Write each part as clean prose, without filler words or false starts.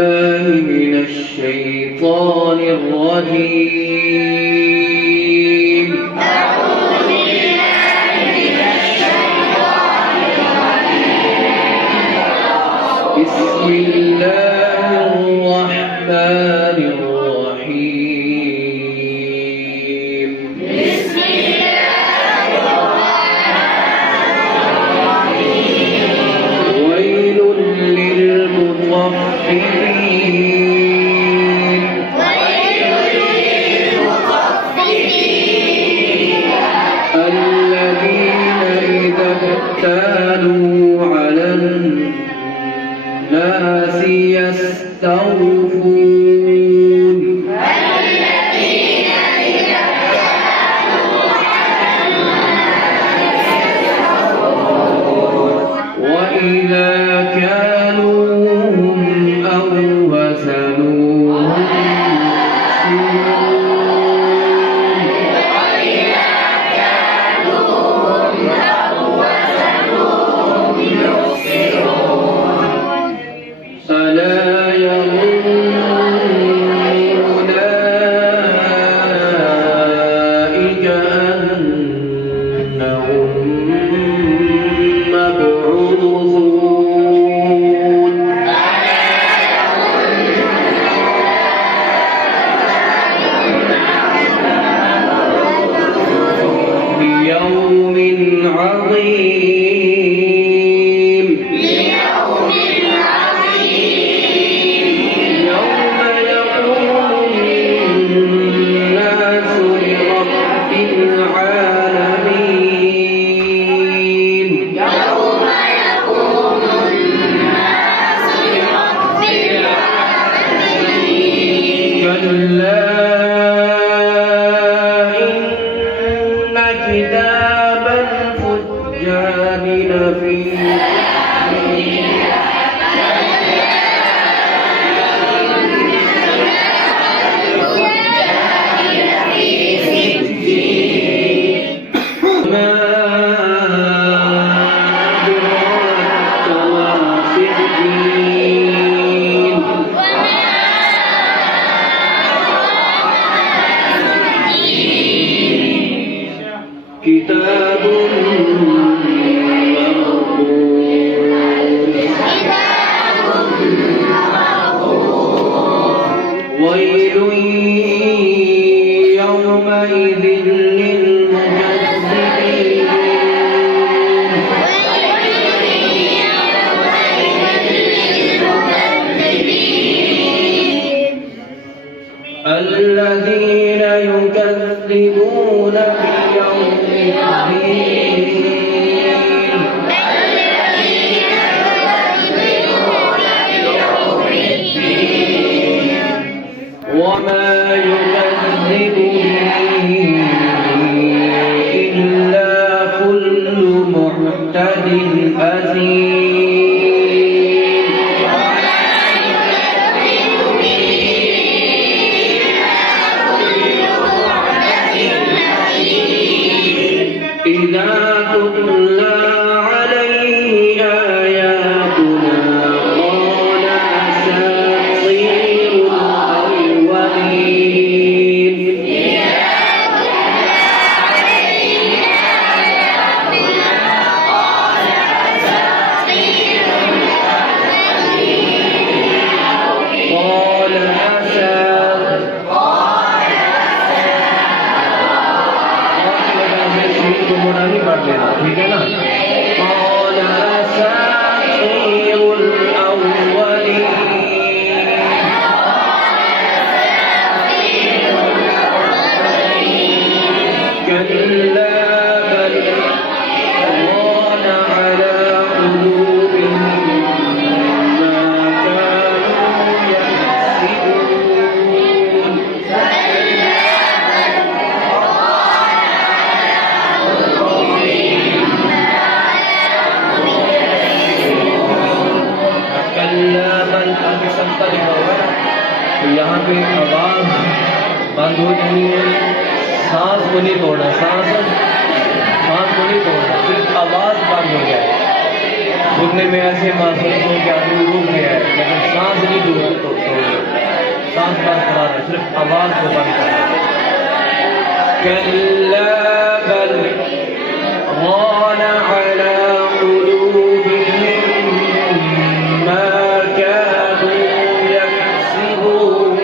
من الشيطان الرجيم. أعوذ بالله من الشيطان الرجيم. بسم الله الرحمن الرحيم. بسم الله الرحمن الرحيم. ويل للمطففين الذين إذا اكتالوا على الناس يستوفون الذين إذا اكتالوا على الناس يستوفون وإذا كالوهم أو وزنوهم ألا يظن أولئك أنهم مبعوثون ليوم عظيم ليوم عظيم يوم يقوم الناس لرب العالمين يوم يقوم الناس لرب العالمين كلا إن كتاب الفجار لفي ما أدراك ما سجين كتاب مرقوم ويل يومئذ للمكذبين الذين يكذبون بيوم الدين وما يكذب به إلا كل معتد أثيم إذا تتلى عليه آياتنا قال أساطير الأولين قال ठीक है ना قال أساطير الأولين كلا بل ران على قلوبهم ما كانوا يكسبون कल्ला बल आगे संता लिखा हुआ है तो यहाँ पे आवाज बंद हो जानी है, सांस को नहीं तोड़ना, सांस को नहीं तोड़ना, सिर्फ आवाज बंद हो जाए। सुनने में ऐसे महसूस हो कि आदमी रुक गया है, लेकिन सांस नहीं तोड़ना। सिर्फ आवाज को बंद करना कल्ला बल रान अला कुलूबिहिम मा कानू यक्सिबून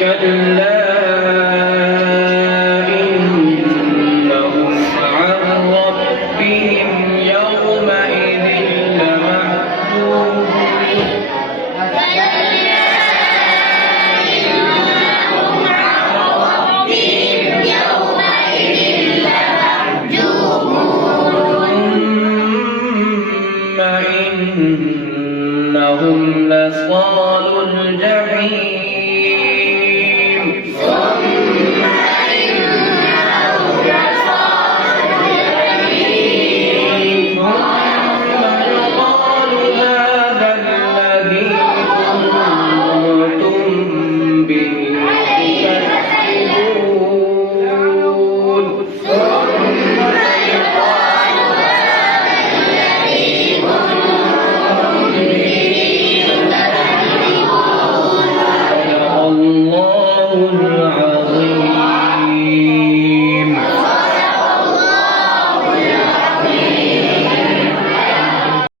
كلا